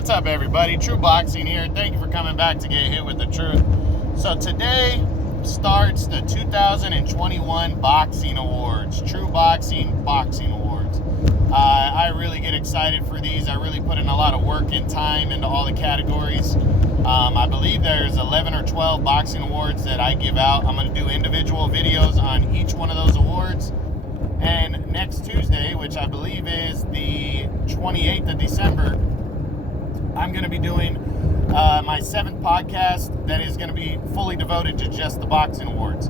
What's up, everybody? True Boxing here. Thank you for coming back to get hit with the truth. So today starts the 2021 Boxing Awards, True Boxing Awards. I really get excited for these. I really put in a lot of work and time into all the categories. I believe there's 11 or 12 boxing awards that I give out. I'm going to do individual videos on each one of those awards. And next Tuesday, which I believe is the 28th of December, I'm going to be doing my 7th podcast that is going to be fully devoted to just the boxing awards.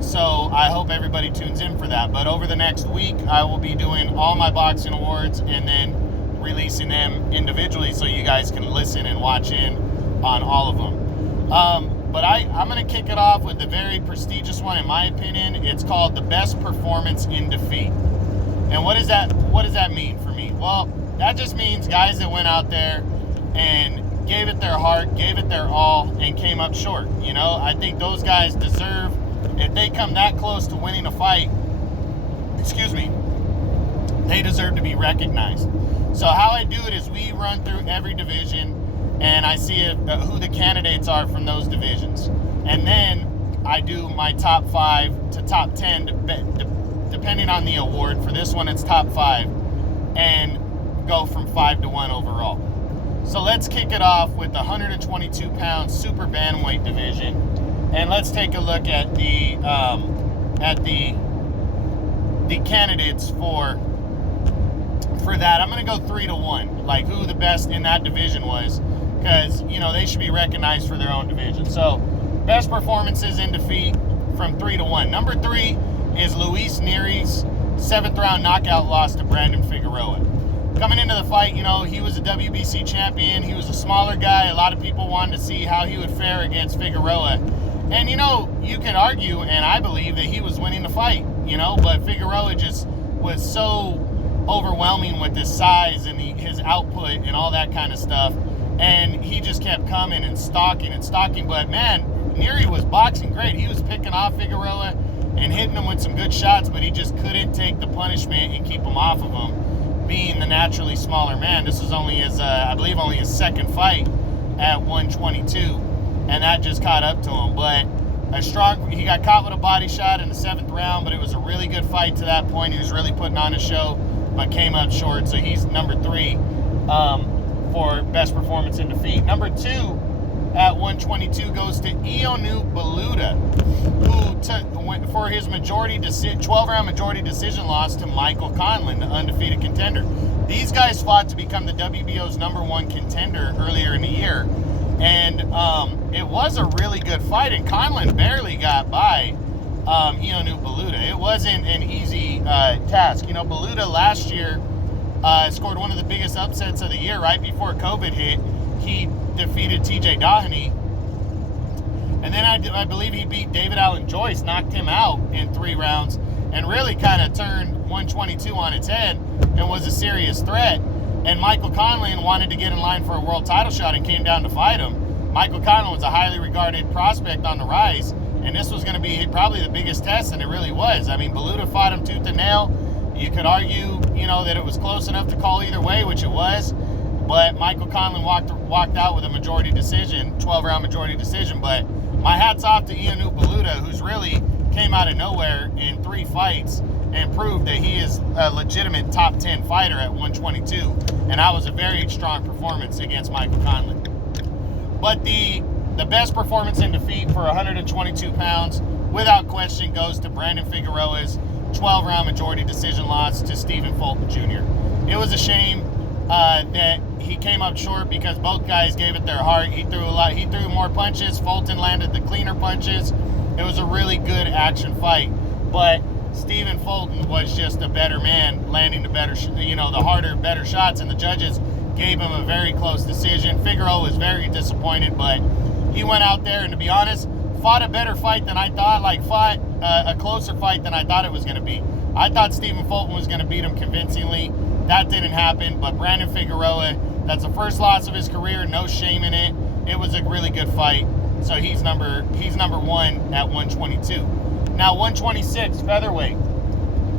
So I hope everybody tunes in for that. But over the next week, I will be doing all my boxing awards and then releasing them individually so you guys can listen and watch in on all of them. But I'm going to kick it off with the very prestigious one, in my opinion. It's called the Best Performance in Defeat. And what does that mean for me? Well, that just means guys that went out there and gave it their heart, gave it their all, and came up short. You know, I think those guys deserve, if they come that close to winning a fight, they deserve to be recognized. So how I do it is we run through every division, and I see who the candidates are from those divisions. And then I do my top 5 to top 10, depending on the award. For this one, it's top 5, and go from 5 to 1 overall. So let's kick it off with the 122-pound super bantamweight division, and let's take a look at the candidates for that. I'm going to go 3 to 1, like who the best in that division was, because, you know, they should be recognized for their own division. So, best performances in defeat from 3 to 1. Number 3 is Luis Neri's 7th round knockout loss to Brandon Figueroa. Coming into the fight, you know, he was a WBC champion. He was a smaller guy. A lot of people wanted to see how he would fare against Figueroa. And, you know, you can argue, and I believe, that he was winning the fight, you know, but Figueroa just was so overwhelming with his size and his output and all that kind of stuff. And he just kept coming and stalking. But, man, Neri was boxing great. He was picking off Figueroa and hitting him with some good shots, but he just couldn't take the punishment and keep him off of him, being the naturally smaller man. This was only his, I believe, only his second fight at 122, and that just caught up to him. But he got caught with a body shot in the 7th round, but it was a really good fight to that point. He was really putting on a show, but came up short, so he's number 3 for best performance in defeat. Number 2 at 122 goes to Ionu Baluta, who went for his 12-round majority decision loss to Michael Conlan, the undefeated contender. These guys fought to become the WBO's number 1 contender earlier in the year, and it was a really good fight, and Conlan barely got by Ionu Baluta. It wasn't an easy task. You know, Baluta last year scored one of the biggest upsets of the year right before COVID hit. He defeated TJ Doheny, and then I believe he beat David Allen Joyce, knocked him out in 3 rounds, and really kind of turned 122 on its head and was a serious threat. And Michael Conlan wanted to get in line for a world title shot and came down to fight him. Michael Conlan was a highly regarded prospect on the rise, and this was going to be probably the biggest test, and it really was. I mean, Baluta fought him tooth and nail. You could argue, you know, that it was close enough to call either way, which it was, but Michael Conlan walked out with a majority decision, 12-round majority decision. But my hat's off to Ionu Baluta, who's really came out of nowhere in 3 fights and proved that he is a legitimate top 10 fighter at 122, and that was a very strong performance against Michael Conlan. But the best performance in defeat for 122 pounds, without question, goes to Brandon Figueroa's 12-round majority decision loss to Stephen Fulton Jr. It was a shame that he came up short because both guys gave it their heart. He threw more punches. Fulton landed the cleaner punches. It was a really good action fight, but Stephen Fulton was just a better man, landing the harder, better shots, and the judges gave him a very close decision. Figueroa was very disappointed, but he went out there and, to be honest, fought a better fight than I thought, fought a closer fight than I thought it was going to be. I thought Stephen Fulton was going to beat him convincingly. That didn't happen, but Brandon Figueroa, that's the first loss of his career, no shame in it. It was a really good fight, so he's number 1 at 122. Now, 126, featherweight.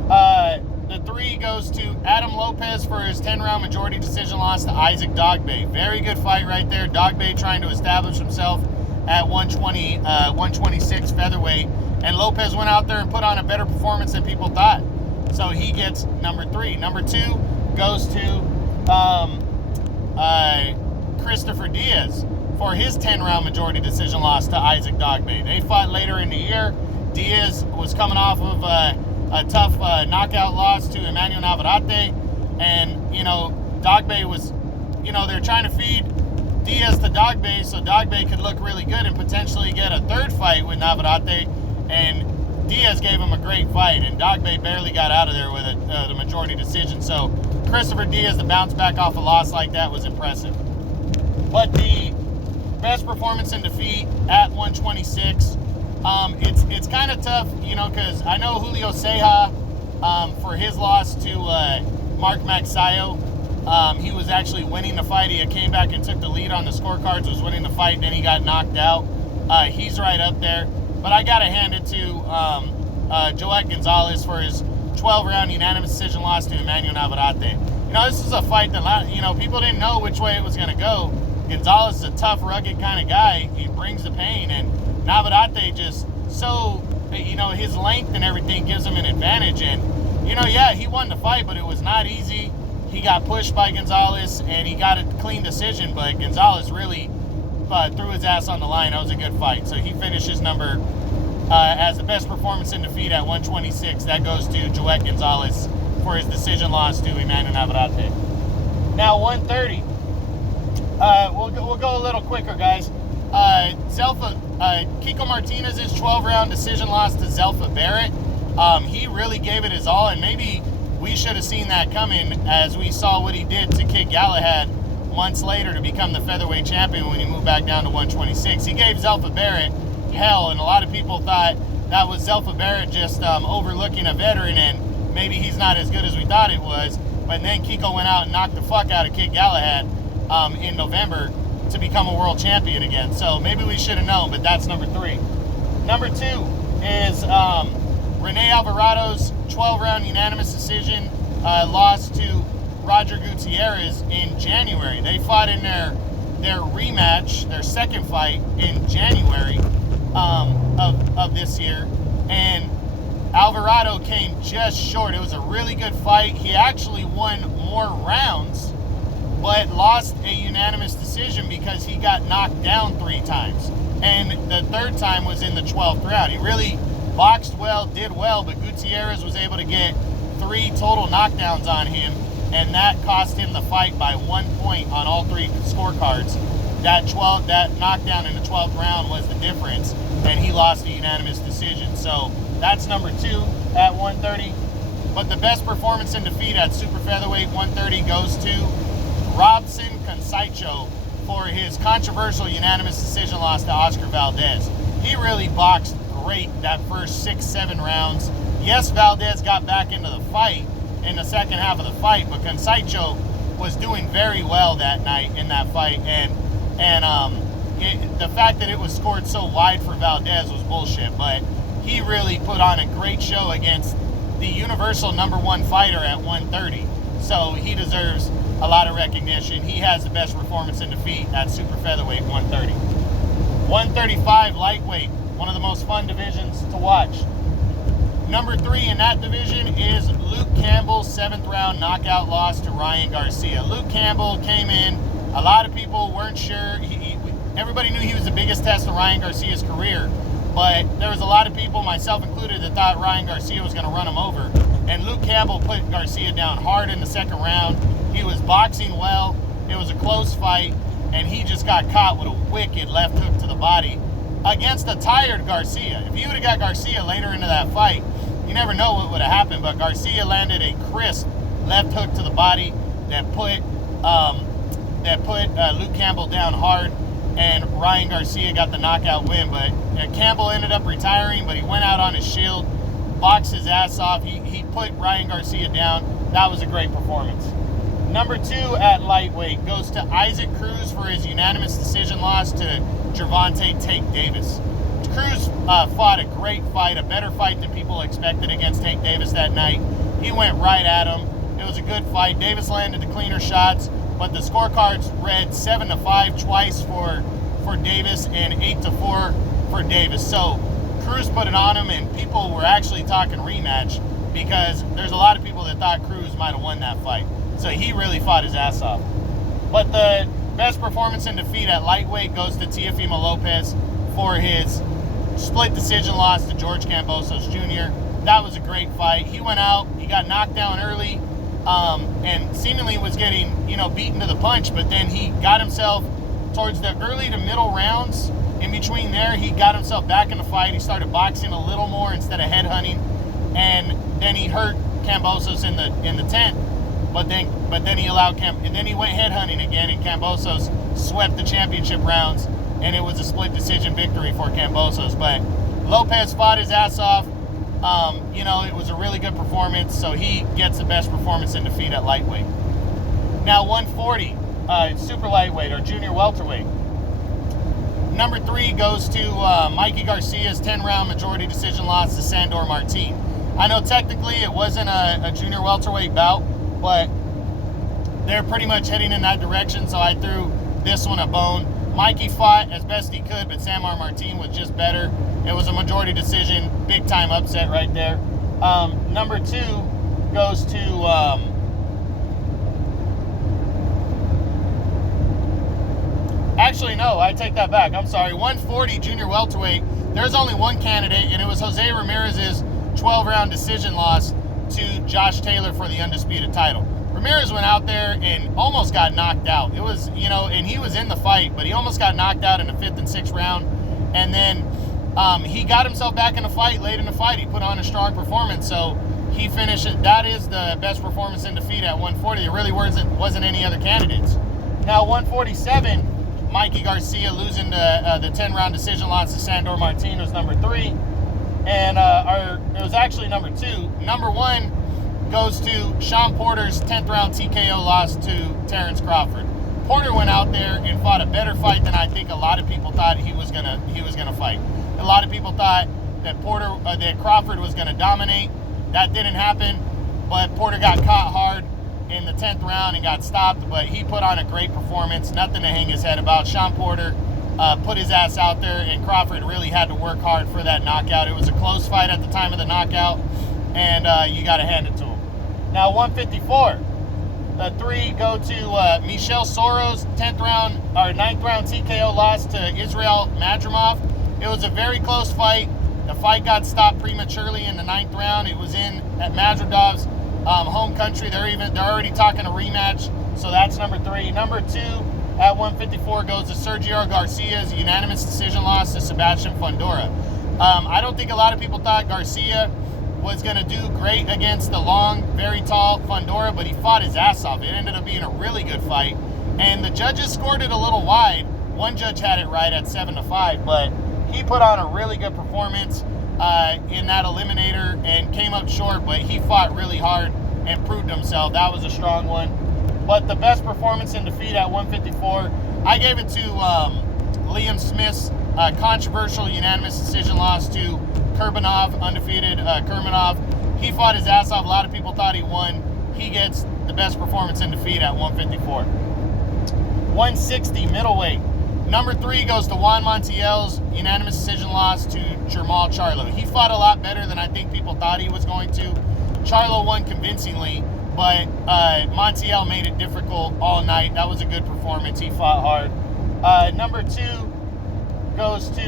The 3 goes to Adam Lopez for his 10-round majority decision loss to Isaac Dogbe. Very good fight right there. Dogbe trying to establish himself at 126 featherweight. And Lopez went out there and put on a better performance than people thought. So he gets number 3. Number 2 goes to Christopher Diaz for his 10-round majority decision loss to Isaac Dogbe. They fought later in the year. Diaz was coming off of a tough knockout loss to Emmanuel Navarrete. And, you know, Dogbe was, you know, they're trying to feed Diaz to Dogbe so Dogbe could look really good and potentially get a third fight with Navarrete. And Diaz gave him a great fight, and Dogbe barely got out of there with the majority decision. So Christopher Diaz to bounce back off a loss like that was impressive. But the best performance in defeat at 126, it's kind of tough, you know, because I know Julio Ceja, for his loss to Mark Magsayo, he was actually winning the fight. He came back and took the lead on the scorecards, was winning the fight, and then he got knocked out. He's right up there. But I got to hand it to Joet Gonzalez for his 12-round unanimous decision loss to Emmanuel Navarrete. You know, this is a fight that, you know, people didn't know which way it was going to go. Gonzalez is a tough, rugged kind of guy. He brings the pain, and Navarrete just so, you know, his length and everything gives him an advantage. And, you know, yeah, he won the fight, but it was not easy. He got pushed by Gonzalez, and he got a clean decision, but Gonzalez really threw his ass on the line. That was a good fight. So he finishes number as the best performance in defeat at 126. That goes to Joet Gonzalez for his decision loss to Emmanuel Navarrete. Now 130. We'll go a little quicker, guys. Kiko Martinez's 12-round decision loss to Zelfa Barrett. He really gave it his all, and maybe we should have seen that coming as we saw what he did to Kid Galahad months later to become the featherweight champion when he moved back down to 126. He gave Zelfa Barrett hell, and a lot of people thought that was Zelfa Barrett just overlooking a veteran, and maybe he's not as good as we thought it was. But then Kiko went out and knocked the fuck out of Kid Galahad in November to become a world champion again. So maybe we should have known, but that's number 3. Number 2 is Rene Alvarado's 12-round unanimous decision loss to Roger Gutierrez in January. They fought in their rematch, their second fight in January of this year, and Alvarado came just short. It was a really good fight. He actually won more rounds, but lost a unanimous decision because he got knocked down 3 times. And the third time was in the 12th round. He really boxed well, did well, but Gutierrez was able to get 3 total knockdowns on him, and that cost him the fight by 1 point on all 3 scorecards. That knockdown in the 12th round was the difference, and he lost a unanimous decision. So that's number 2 at 130. But the best performance in defeat at super featherweight 130 goes to Robson Conceição for his controversial unanimous decision loss to Oscar Valdez. He really boxed great that first 6-7 rounds. Yes, Valdez got back into the fight in the second half of the fight, but Conceição was doing very well that night in that fight, and the fact that it was scored so wide for Valdez was bullshit. But he really put on a great show against the universal number 1 fighter at 130, so he deserves a lot of recognition. He has the best performance in defeat at super featherweight 130. 135 lightweight, one of the most fun divisions to watch. Number 3 in that division is Luke Campbell's 7th round knockout loss to Ryan Garcia. Luke Campbell came in, a lot of people weren't sure. Everybody knew he was the biggest test of Ryan Garcia's career, but there was a lot of people, myself included, that thought Ryan Garcia was going to run him over. And Luke Campbell put Garcia down hard in the second round. He was boxing well. It was a close fight, and he just got caught with a wicked left hook to the body against a tired Garcia. If you would have got Garcia later into that fight, you never know what would have happened, but Garcia landed a crisp left hook to the body that put Luke Campbell down hard, and Ryan Garcia got the knockout win. But Campbell ended up retiring, but he went out on his shield, boxed his ass off. He put Ryan Garcia down. That was a great performance. Number 2 at lightweight goes to Isaac Cruz for his unanimous decision loss to Gervonta Tank Davis. Cruz fought a great fight, a better fight than people expected against Tank Davis that night. He went right at him. It was a good fight. Davis landed the cleaner shots, but the scorecards read 7-5 twice for Davis and 8-4 for Davis. So Cruz put it on him, and people were actually talking rematch because there's a lot of people that thought Cruz might have won that fight. So he really fought his ass off. But the best performance in defeat at lightweight goes to Teofimo Lopez for his split decision loss to George Kambosos Jr. That was a great fight. He went out, he got knocked down early, and seemingly was getting, beaten to the punch, but then he got himself towards the early to middle rounds. In between there, he got himself back in the fight. He started boxing a little more instead of headhunting, and then he hurt Kambosos in the 10th. But then he allowed and then he went headhunting again, and Kambosos swept the championship rounds, and it was a split decision victory for Kambosos. But Lopez fought his ass off. It was a really good performance, so he gets the best performance in defeat at lightweight. Now 140, super lightweight or junior welterweight. Number 3 goes to Mikey Garcia's 10-round majority decision loss to Sandor Martin. I know technically it wasn't a junior welterweight bout, but they're pretty much heading in that direction, so I threw this one a bone. Mikey fought as best he could, but Sandor Martin was just better. It was a majority decision, big-time upset right there. Number 2 goes to... Actually, no, I take that back. I'm sorry. 140 junior welterweight. There's only one candidate, and it was Jose Ramirez's 12-round decision loss to Josh Taylor for the undisputed title. Ramirez went out there and almost got knocked out. It was, and he was in the fight, but he almost got knocked out in the 5th and 6th round. And then he got himself back in the fight late in the fight. He put on a strong performance, so he finished it. That is the best performance in defeat at 140. There really wasn't any other candidates. Now 147. Mikey Garcia losing the 10-round decision loss to Sandor Martin was number 3. And it was actually number 2. Number 1 goes to Sean Porter's 10th round TKO loss to Terence Crawford. Porter went out there and fought a better fight than I think a lot of people thought he was gonna fight. A lot of people thought that that Crawford was gonna dominate. That didn't happen, but Porter got caught hard in the 10th round and got stopped, but he put on a great performance, nothing to hang his head about. Sean Porter put his ass out there, and Crawford really had to work hard for that knockout. It was a close fight at the time of the knockout, and you got to hand it to him. Now 154, the 3 go to Michel Soros, 9th round TKO loss to Israel Madrimov. It was a very close fight. The fight got stopped prematurely in the 9th round. It was at Madridov's home country. They're already talking a rematch, so that's number 3. Number 2 at 154 goes to Sergio Garcia's unanimous decision loss to Sebastian Pandora. I don't think a lot of people thought Garcia was going to do great against the long, very tall Pandora, but he fought his ass off. It ended up being a really good fight, and the judges scored it a little wide. One judge had it right at 7-5, but he put on a really good performance in that eliminator and came up short, but he fought really hard and proved himself. That was a strong one. But the best performance in defeat at 154, I gave it to Liam Smith's controversial unanimous decision loss to Kurbanov, undefeated Kurbanov. He fought his ass off. A lot of people thought he won. He gets the best performance in defeat at 154. 160 middleweight. Number 3 goes to Juan Montiel's unanimous decision loss to Jermall Charlo. He fought a lot better than I think people thought he was going to. Charlo won convincingly, but Montiel made it difficult all night. That was a good performance. He fought hard. Number 2 goes to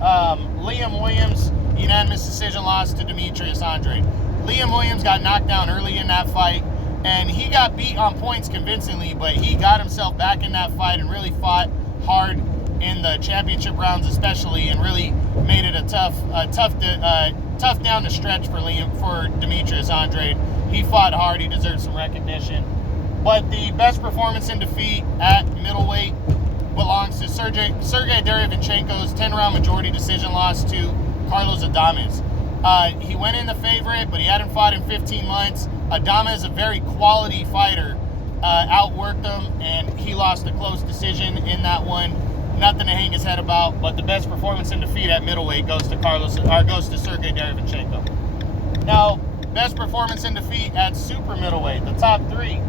Liam Williams' unanimous decision loss to Demetrius Andrade. Liam Williams got knocked down early in that fight, and he got beat on points convincingly, but he got himself back in that fight and really fought hard in the championship rounds especially, and really made it a tough down the stretch for Demetrius Andrade. He fought hard. He deserved some recognition. But the best performance in defeat at middleweight belongs to Sergey Derevyanchenko's 10-round majority decision loss to Carlos Adames. He went in the favorite, but he hadn't fought in 15 months. Adames is a very quality fighter, outworked him, and he lost a close decision in that one. Nothing to hang his head about, but the best performance in defeat at middleweight goes to Sergey Derevyanchenko. Now, best performance in defeat at super middleweight, the top 3.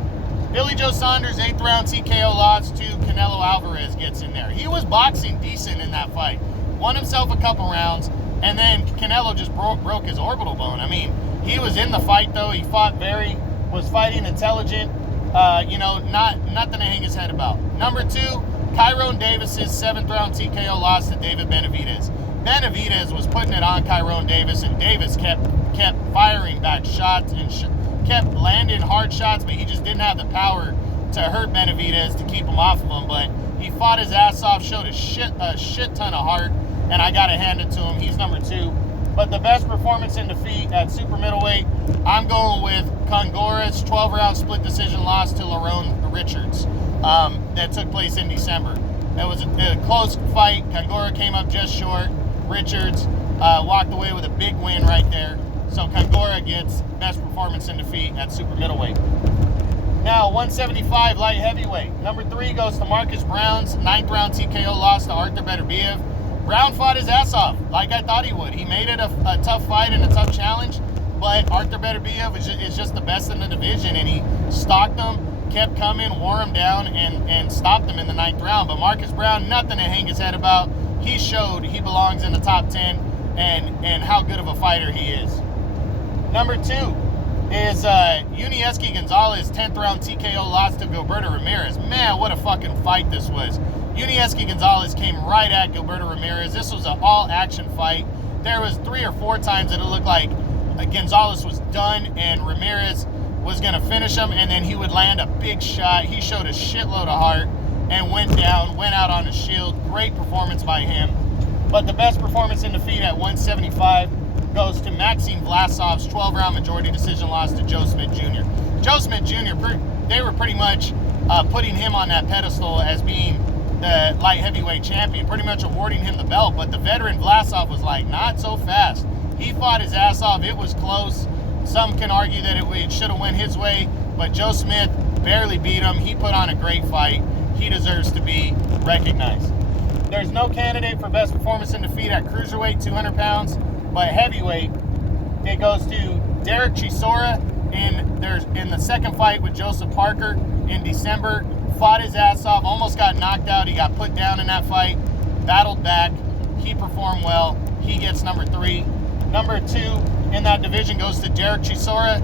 Billy Joe Saunders, 8th round TKO loss to Canelo Alvarez gets in there. He was boxing decent in that fight. Won himself a couple rounds, and then Canelo just broke his orbital bone. I mean, he was in the fight, though. He was fighting intelligent. Nothing to hang his head about. Number 2, Kyrone Davis's 7th round TKO loss to David Benavidez. Benavidez was putting it on Kyrone Davis, and Davis kept firing back shots and kept landing hard shots, but he just didn't have the power to hurt Benavidez to keep him off of him. But he fought his ass off, showed a shit ton of heart, and I got to hand it to him. He's number 2. But the best performance in defeat at super middleweight, I'm going with Congora's 12-round split decision loss to Lerone Richards that took place in December. It was a close fight. Congora came up just short. Richards walked away with a big win right there. So Congora gets best performance in defeat at super middleweight. Now, 175 light heavyweight. Number 3 goes to Marcus Brown's 9th round TKO loss to Arthur Beterbiev. Brown fought his ass off like I thought he would. He made it a tough fight and a tough challenge, but Arthur Beterbiev is just the best in the division, and he stalked him, kept coming, wore him down, and stopped him in the 9th round. But Marcus Brown, nothing to hang his head about. He showed he belongs in the top 10 and how good of a fighter he is. Number 2 is Unieski Gonzalez 10th round TKO loss to Gilberto Ramirez. Man, what a fucking fight this was. Unieski Gonzalez came right at Gilberto Ramirez. This was an all-action fight. There was 3 or 4 times that it looked like Gonzalez was done and Ramirez was going to finish him, and then he would land a big shot. He showed a shitload of heart and went out on his shield. Great performance by him. But the best performance in defeat at 175 goes to Maxime Vlasov's 12-round majority decision loss to Joe Smith Jr. Joe Smith Jr., they were pretty much putting him on that pedestal as being the light heavyweight champion, pretty much awarding him the belt. But the veteran Vlasov was like, not so fast. He fought his ass off. It was close. Some can argue that it should have went his way, but Joe Smith barely beat him. He put on a great fight. He deserves to be recognized. There's no candidate for best performance in defeat at cruiserweight, 200 pounds, but heavyweight, it goes to Derek Chisora in the second fight with Joseph Parker in December. Fought his ass off, almost got knocked out. He got put down in that fight, battled back. He performed well. He gets number 3. Number 2 in that division goes to Derek Chisora,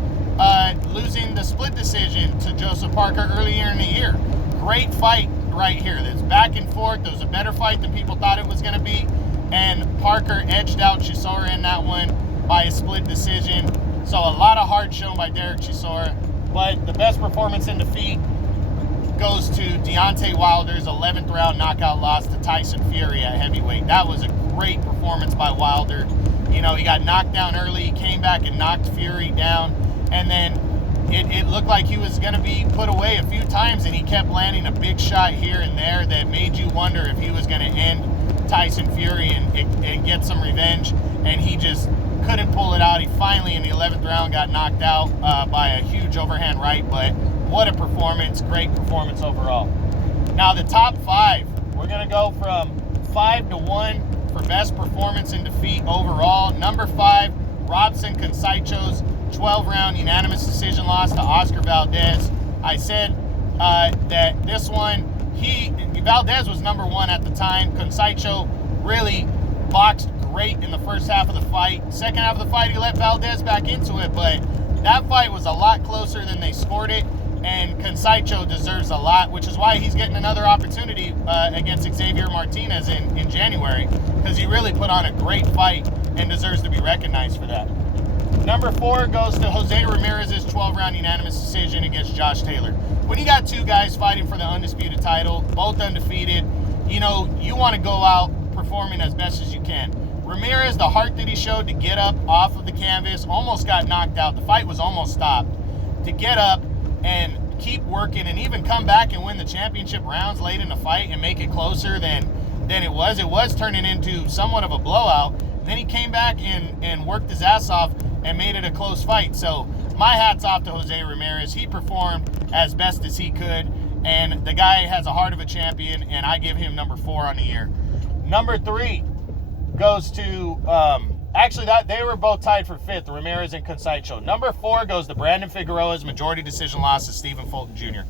losing the split decision to Joseph Parker earlier in the year. Great fight right here. That's back and forth. It was a better fight than people thought it was going to be, and Parker edged out Chisora in that one by a split decision. So a lot of heart shown by Derek Chisora, but the best performance in defeat goes to Deontay Wilder's 11th round knockout loss to Tyson Fury at heavyweight. That was a great performance by Wilder. You know, he got knocked down early, he came back and knocked Fury down, and then it looked like he was going to be put away a few times, and he kept landing a big shot here and there that made you wonder if he was going to end Tyson Fury and get some revenge, and he just couldn't pull it out. He finally, in the 11th round, got knocked out by a huge overhand right, but what a performance. Great performance overall. Now, the top 5, we're going to go from 5 to 1 for best performance in defeat overall. Number 5, Robson Conceicho's 12-round unanimous decision loss to Oscar Valdez. I said that this one, Valdez was number 1 at the time. Conceicho really boxed great in the first half of the fight. Second half of the fight, he let Valdez back into it, but that fight was a lot closer than they scored it, and Conceicho deserves a lot, which is why he's getting another opportunity against Xavier Martinez in January, because he really put on a great fight and deserves to be recognized for that. Number 4 goes to Jose Ramirez's 12-round unanimous decision against Josh Taylor. When you got 2 guys fighting for the undisputed title, both undefeated, you know, you want to go out performing as best as you can. Ramirez, the heart that he showed to get up off of the canvas, almost got knocked out. The fight was almost stopped. To get up and keep working and even come back and win the championship rounds late in the fight and make it closer than it was turning into somewhat of a blowout. Then he came back and worked his ass off and made it a close fight. So my hat's off to Jose Ramirez. He performed as best as he could, and the guy has a heart of a champion, and I give him number 4 on the year. Number 3 goes to Actually, they were both tied for 5th, Ramirez and Conceicao. Number 4 goes to Brandon Figueroa's majority decision loss to Stephen Fulton Jr.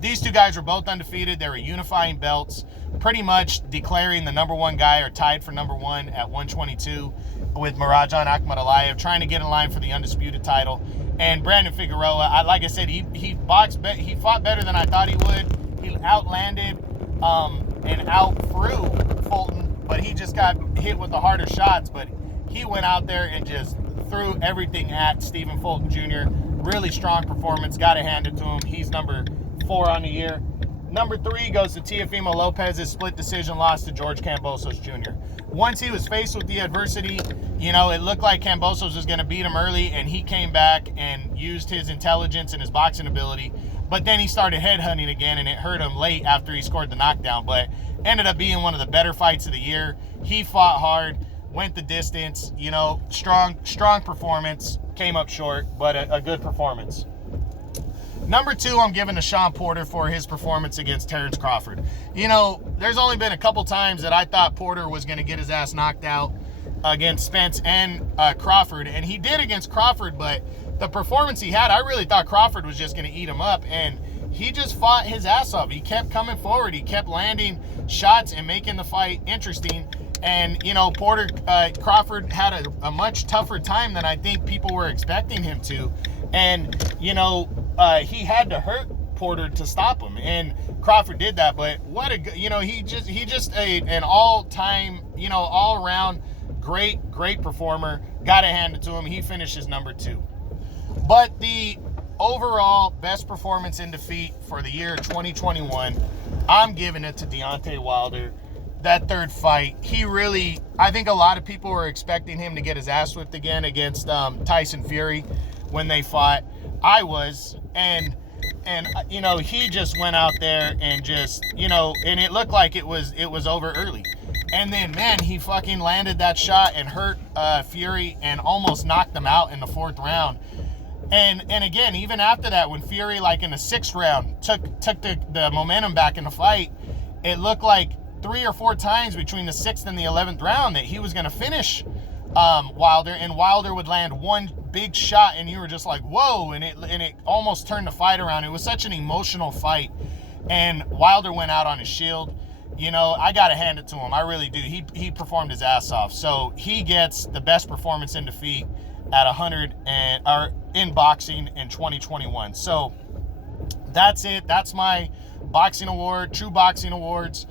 These two guys were both undefeated. They were unifying belts, pretty much declaring the number 1 guy or tied for number 1 at 122 with Mirajan Akhmadaliev, trying to get in line for the undisputed title. And Brandon Figueroa, like I said, he fought better than I thought he would. He outlanded and out-threw Fulton, but he just got hit with the harder shots. But he went out there and just threw everything at Stephen Fulton Jr. Really strong performance. Got to hand it to him. He's number 4 on the year. Number 3 goes to Teofimo Lopez's split decision loss to George Kambosos Jr. Once he was faced with the adversity, it looked like Kambosos was going to beat him early, and he came back and used his intelligence and his boxing ability. But then he started headhunting again, and it hurt him late after he scored the knockdown. But ended up being one of the better fights of the year. He fought hard, went the distance, strong performance, came up short, but a good performance. Number 2, I'm giving to Sean Porter for his performance against Terence Crawford. There's only been a couple times that I thought Porter was going to get his ass knocked out against Spence and Crawford, and he did against Crawford, but the performance he had, I really thought Crawford was just going to eat him up, and he just fought his ass off. He kept coming forward. He kept landing shots and making the fight interesting. And, Crawford had a much tougher time than I think people were expecting him to. And, he had to hurt Porter to stop him. And Crawford did that. But he just an all-time, all-around great performer. Got to hand it to him. He finishes number 2. But the overall best performance in defeat for the year 2021, I'm giving it to Deontay Wilder. That 3rd fight, I think a lot of people were expecting him to get his ass whipped again against Tyson Fury when they fought. I was, and he just went out there and just, and it looked like it was over early. And then, man, he fucking landed that shot and hurt Fury and almost knocked him out in the 4th round. And again, even after that, when Fury, like in the 6th round, took the momentum back in the fight, it looked like 3 or 4 times between the 6th and the 11th round that he was going to finish Wilder, and Wilder would land one big shot, and you were just like, whoa, and it almost turned the fight around. It was such an emotional fight, and Wilder went out on his shield. I got to hand it to him. I really do. He performed his ass off. So he gets the best performance in defeat at 100 or in boxing in 2021. So that's it. That's my boxing award, True Boxing Awards.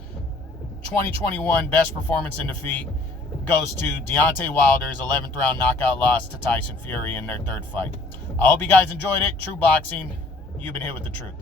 2021 best performance in defeat goes to Deontay Wilder's 11th round knockout loss to Tyson Fury in their 3rd fight. I hope you guys enjoyed it. True Boxing, you've been hit with the truth.